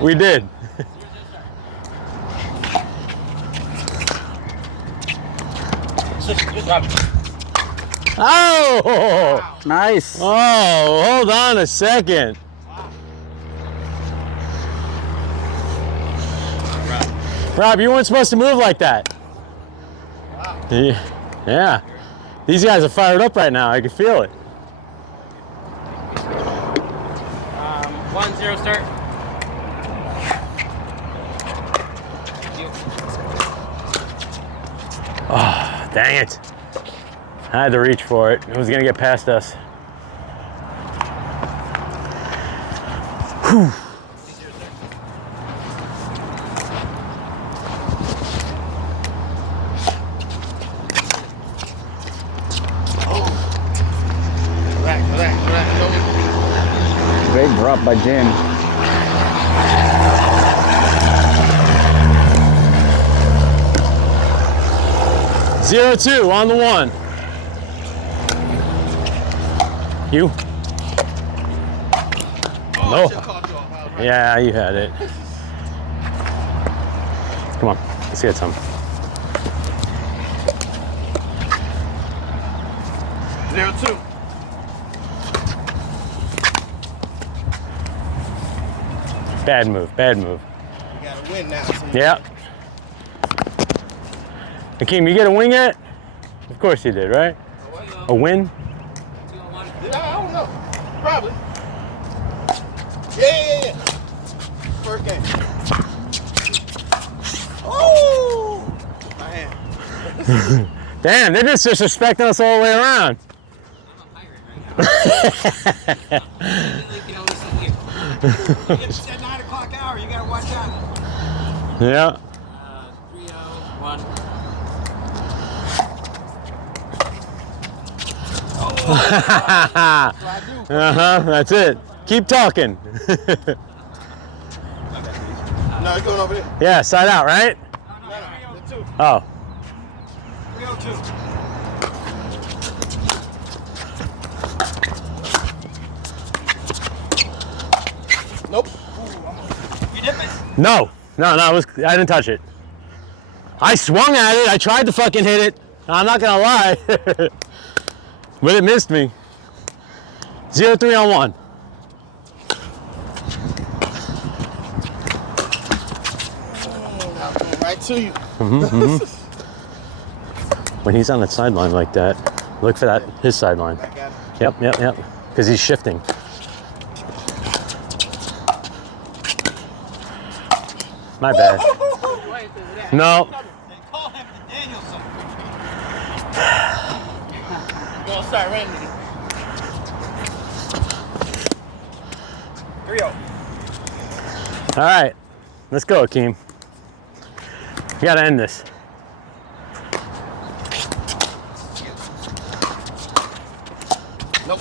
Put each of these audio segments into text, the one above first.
We did. Oh! Nice. Oh, hold on a second. Rob, you weren't supposed to move like that. Yeah. These guys are fired up right now. I can feel it. 1-0 start. Oh, dang it. I had to reach for it. It was going to get past us. Whew. Great drop by Jim. Zero two on the one. You? No. Yeah, you had it. Come on, let's get some. 0-2. Bad move, bad move. You gotta win now. So Yeah. Akim, you get a wing yet? Of course you did, right? A win? Did I? I don't know. Probably. Yeah. First game. Oh! My hand. Damn, they're just disrespecting us all the way around. I'm a pirate right now. It's at 9 o'clock hour. You gotta watch out. Yeah. 3-0, 1. That's it. Keep talking. No, it's going over there. Yeah, side out, right? No, 3-0-2. Oh. 3-0-2. Nope. You dip it? No, I didn't touch it. I swung at it. I tried to fucking hit it. I'm not gonna lie. But it missed me. 0-3 on one. Right to you. When he's on the sideline like that, look for that, his sideline. I got it. Yep. Because he's shifting. My bad. No. They call him the Danielson. You're gonna start running. 3-0. All right, let's go, Akeem. We gotta end this. Nope.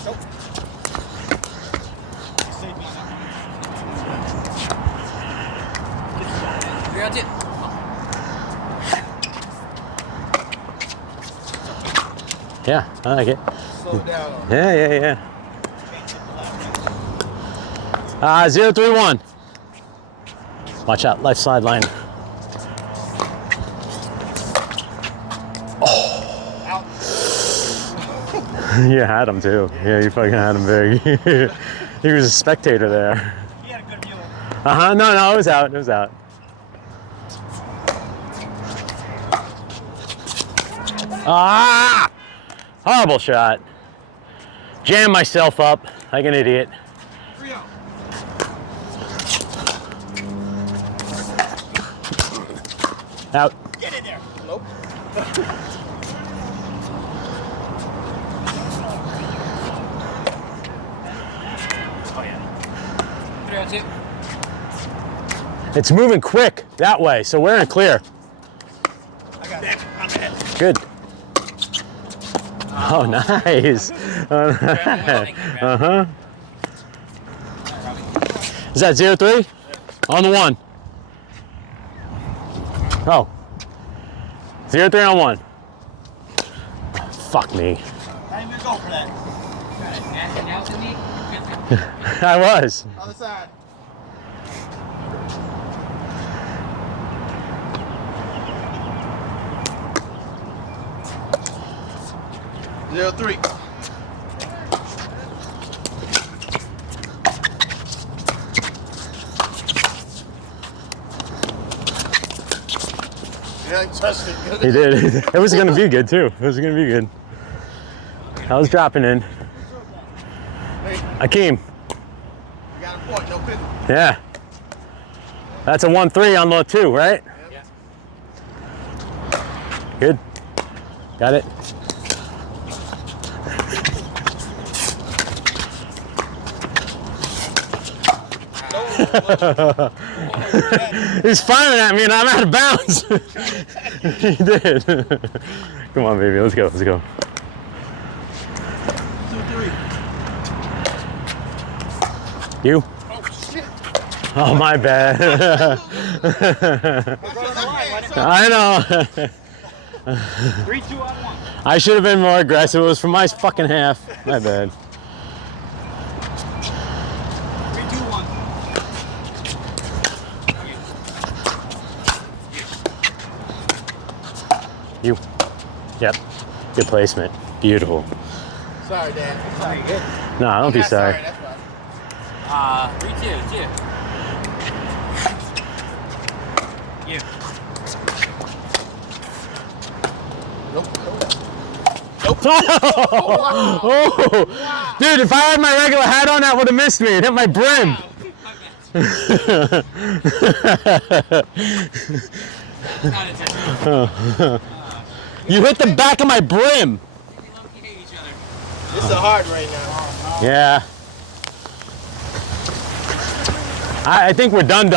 Yeah, I like it. Slow down on Yeah. 0-3-1. Watch out, left sideline. Out. You had him too. Yeah, you fucking had him big. He was a spectator there. He had a good view. No, it was out. It was out. Ah! Horrible shot. Jammed myself up like an idiot. 3-0. Out. Get in there. Nope. Oh, yeah. 3-0-2. It's moving quick that way, so we're in clear. I got it. I'm ahead. Good. Oh, nice. Uh-huh. Is that 0-3? On the one. Oh. 0-3 on one. Fuck me. Not even gonna go for that. I was. Other side. 0-3. Yeah, he touched it good. He did. It was gonna be good too. It was gonna be good. I was dropping in. Hey, Akim. you got a point, no pivot. Yeah. That's a 1-3 on the 2, right? Yeah. Good. Got it. He's firing at me and I'm out of bounds. He did. Come on, baby. Let's go. Let's go. 2-3. You? Oh, shit. Oh, my bad. I know. 3, 2 on 1. I should have been more aggressive. It was from my fucking half. My bad. 3, 2, 1. You. Yep. Good placement. Beautiful. Sorry, Dad. Sorry. Good. No, don't be Not sorry. That's fine. 3, 2, 2. You. Nope. Oh, dude, if I had my regular hat on, that would have missed me. It hit my brim. Not intentional. You hit the back of my brim. We low-key hate each other. This is hard right now. Yeah. I think we're done.